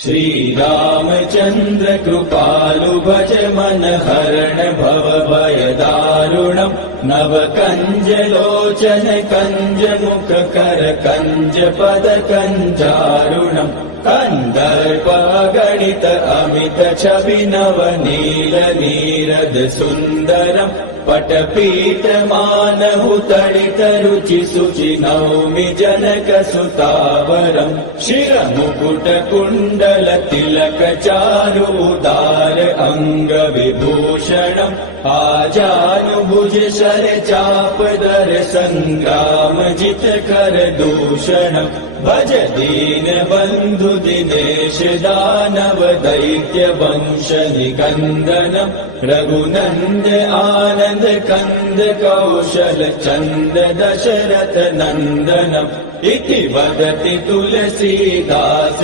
श्रीरामचन्द्र कृपालु भज मन हरण भव भय दारुणम् नव कंज लोचन कंज मुख कर कंज पद कंजारुणम् कंदर्प गणित अमित छवि नव नील नीरद सुन्दरम् पटपीठ मानहु तडित रुचि सुचि नौमि जनक सुतावरम् शिर मुकुट कुण्डल तिलक चारु उदार अंग विभूषणम् आजानुभुज शर चाप दर संग्राम जित कर दूषणम् भज दीन बंधु दिनेश दानव दैत्य वंश निकंदनम् रघुनंद आनंद कंद कौशल चंद दशरथ नंदनम् इति वदति तुलसीदास।